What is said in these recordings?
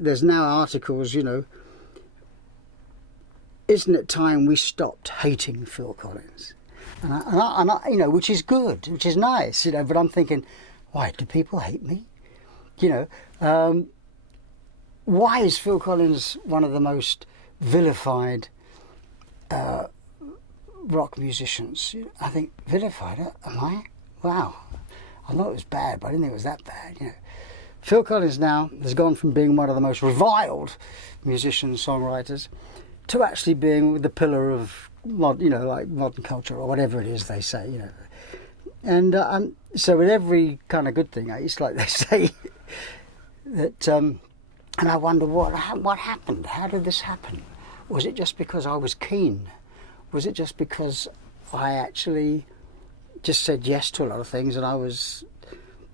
There's now articles, you know, isn't it time we stopped hating Phil Collins? And I, you know, which is good, which is nice, you know, but I'm thinking, why do people hate me? You know, why is Phil Collins one of the most vilified rock musicians? I think, vilified, am I? Wow. I thought it was bad, but I didn't think it was that bad, you know. Phil Collins now has gone from being one of the most reviled musicians, songwriters, to actually being the pillar of, you know, like modern culture or whatever it is they say, you know. And so with every kind of good thing, it's like they say that, and I wonder what happened? How did this happen? Was it just because I was keen? Was it just because I actually just said yes to a lot of things and I was,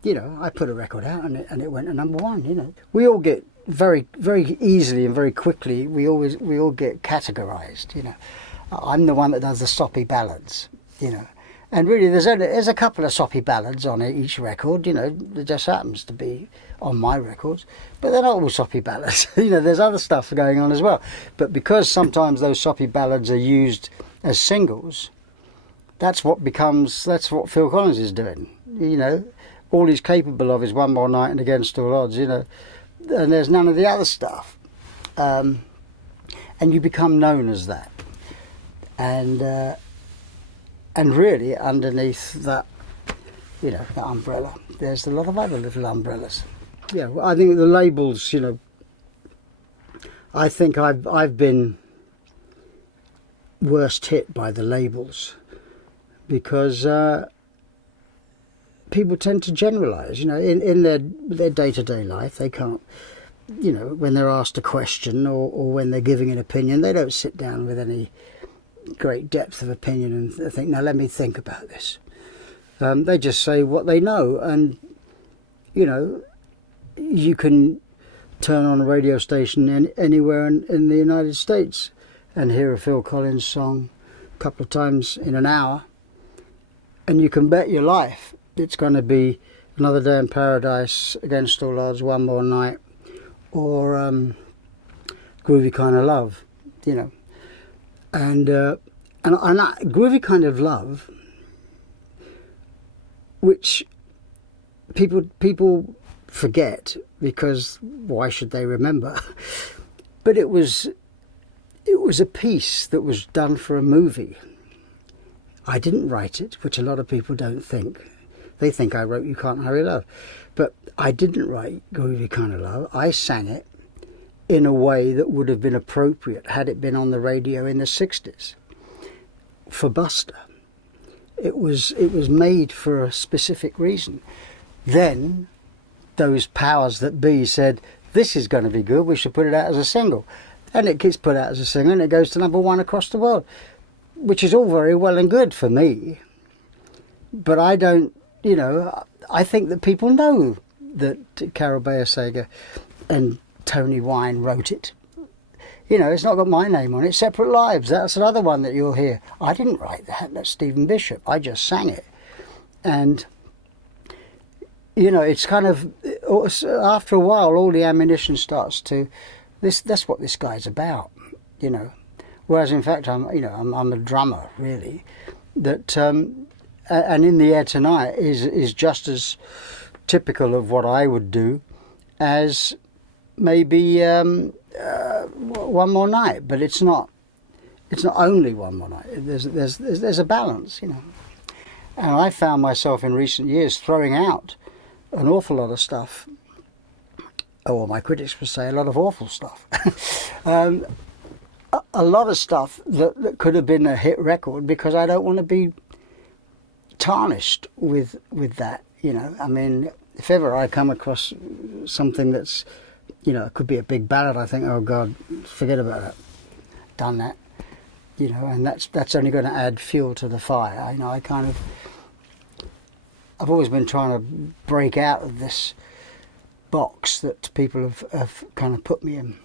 you know, I put a record out and it went to #1, you know. We all get very, very easily and very quickly, we all get categorised, you know. I'm the one that does the soppy ballads, you know. And really there's a couple of soppy ballads on each record, you know, that just happens to be on my records. But they're not all soppy ballads, you know, there's other stuff going on as well. But because sometimes those soppy ballads are used as singles, that's what Phil Collins is doing, you know. All he's capable of is One More Night and Against All Odds, you know, and there's none of the other stuff. And you become known as that. And really underneath that, you know, that umbrella, there's a lot of other little umbrellas. Yeah, well, I think the labels, you know, I think I've been worst hit by the labels because people tend to generalise, you know, in their day-to-day life. They can't, you know, when they're asked a question or when they're giving an opinion, they don't sit down with any great depth of opinion and think, now let me think about this. They just say what they know, and you know, you can turn on a radio station anywhere in the United States and hear a Phil Collins song a couple of times in an hour, and you can bet your life it's going to be Another Day in Paradise, Against All Odds, One More Night, or Groovy Kind of Love, you know. And that groovy kind of love, which people forget because why should they remember? But it was a piece that was done for a movie. I didn't write it, which a lot of people don't think. They think I wrote You Can't Hurry Love, but I didn't write Groovy Kind of Love. I sang it in a way that would have been appropriate had it been on the radio in the 60s for Buster. It was made for a specific reason. Then those powers that be said, this is going to be good, we should put it out as a single. And it gets put out as a single and it goes to #1 across the world, which is all very well and good for me. But I don't, you know, I think that people know that Carol Bayer-Sager and Tony Wine wrote it. You know, it's not got my name on it. Separate Lives, that's another one that you'll hear. I didn't write that, that's Stephen Bishop. I just sang it. And, you know, it's kind of, after a while, all the ammunition starts to, that's what this guy's about, you know. Whereas, in fact, I'm a drummer, really. That, and In the Air Tonight is just as typical of what I would do as maybe One More Night, but it's not only One More Night. There's a balance, you know. And I found myself in recent years throwing out an awful lot of stuff, or my critics would say a lot of awful stuff. A lot of stuff that could have been a hit record because I don't want to be tarnished with that, you know. I mean, if ever I come across something that's, you know, it could be a big ballad, I think, oh God, forget about that. Done that. You know, and that's only going to add fuel to the fire. You know, I've always been trying to break out of this box that people have kind of put me in.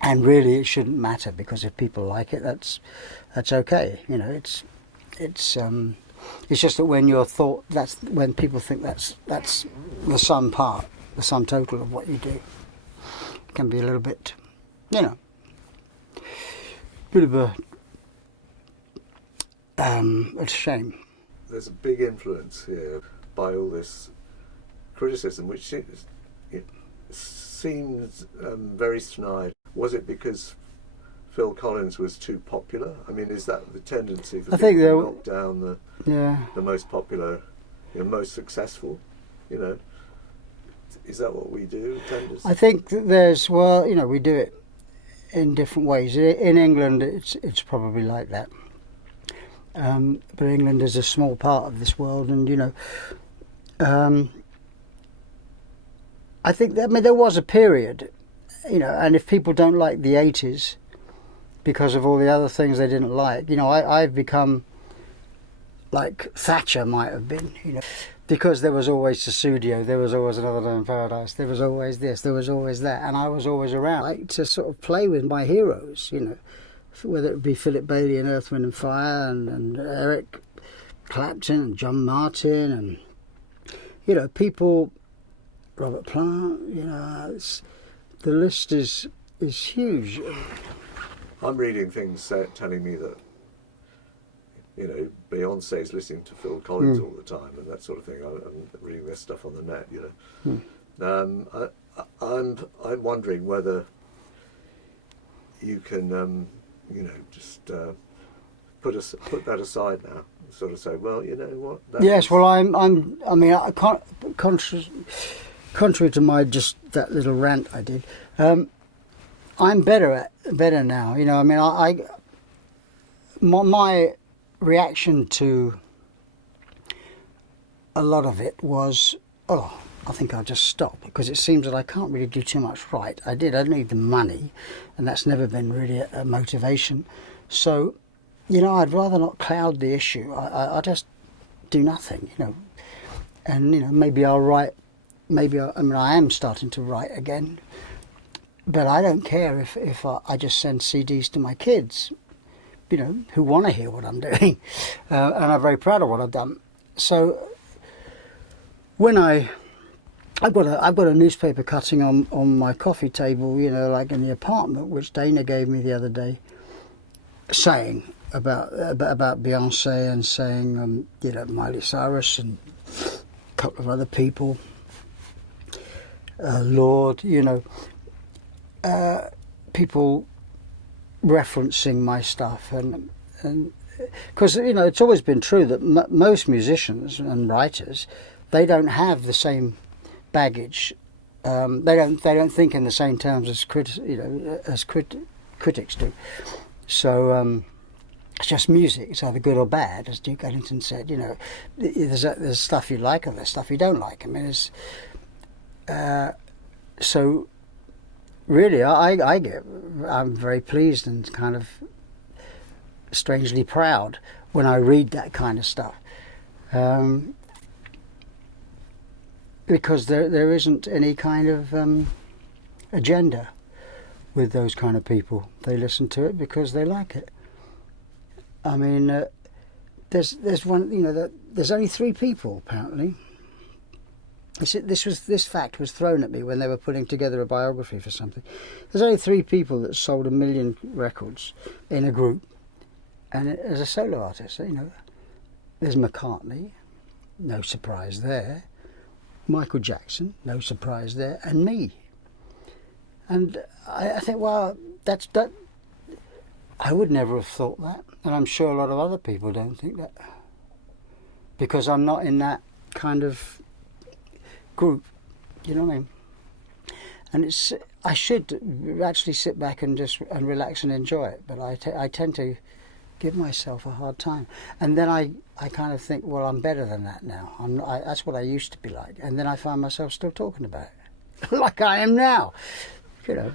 And really it shouldn't matter, because if people like it, that's okay. You know, it's just that when you're thought, that's when people think that's the sum total of what you do. can be a little bit, you know, bit of a shame. There's a big influence here by all this criticism, which it seems very snide. Was it because Phil Collins was too popular? I mean, is that the tendency for people to knock down the most popular, most successful? You know, is that what we do? I think that there's, well, you know, we do it in different ways. In England, it's probably like that. But England is a small part of this world, and you know, I think that, I mean, there was a period, you know, and if people don't like the 80s because of all the other things they didn't like, you know, I've become like Thatcher might have been, you know, because there was always Susudio, there was always Another Day in Paradise, there was always this, there was always that, and I was always around. I like to sort of play with my heroes, you know, whether it be Philip Bailey and Earth, Wind and Fire, and Eric Clapton and John Martin, and, you know, people, Robert Plant, you know, the list is huge. I'm reading things telling me that, you know, Beyonce's listening to Phil Collins all the time and that sort of thing. I'm reading their stuff on the net, you know. I'm wondering whether you can, you know, just put that aside now, and sort of say, well, you know what? Yes, well, I mean, I can't, contrary to my just that little rant I did, I'm better now. You know, I mean, my reaction to a lot of it was, oh, I think I'll just stop, because it seems that I can't really do too much right. I need the money, and that's never been really a motivation. So, you know, I'd rather not cloud the issue. I just do nothing, you know. And, you know, maybe I'll write, I am starting to write again, but I don't care if I just send CDs to my kids, you know, who want to hear what I'm doing. And I'm very proud of what I've done. So when I've got a newspaper cutting on my coffee table, you know, like in the apartment, which Dana gave me the other day, saying about Beyonce, and saying, you know, Miley Cyrus and a couple of other people, Lord, you know, people referencing my stuff, and because, you know, it's always been true that most musicians and writers, they don't have the same baggage. They don't think in the same terms as critics do. So it's just music. It's either good or bad, as Duke Ellington said. You know, there's stuff you like and there's stuff you don't like. I mean, it's so really, I'm very pleased and kind of strangely proud when I read that kind of stuff. Because there isn't any kind of agenda with those kind of people. They listen to it because they like it. I mean, there's one, you know, there's only 3 people apparently. This fact was thrown at me when they were putting together a biography for something. There's only 3 people that sold 1 million records in a group, and as a solo artist, you know, there's McCartney, no surprise there. Michael Jackson, no surprise there, and me. And I think, well, that. I would never have thought that, and I'm sure a lot of other people don't think that, because I'm not in that kind of group, you know what I mean? And I should actually sit back and just relax and enjoy it, but I tend to give myself a hard time, and then I kind of think, well, I'm better than that now. That's what I used to be like, and then I find myself still talking about it like I am now, you know.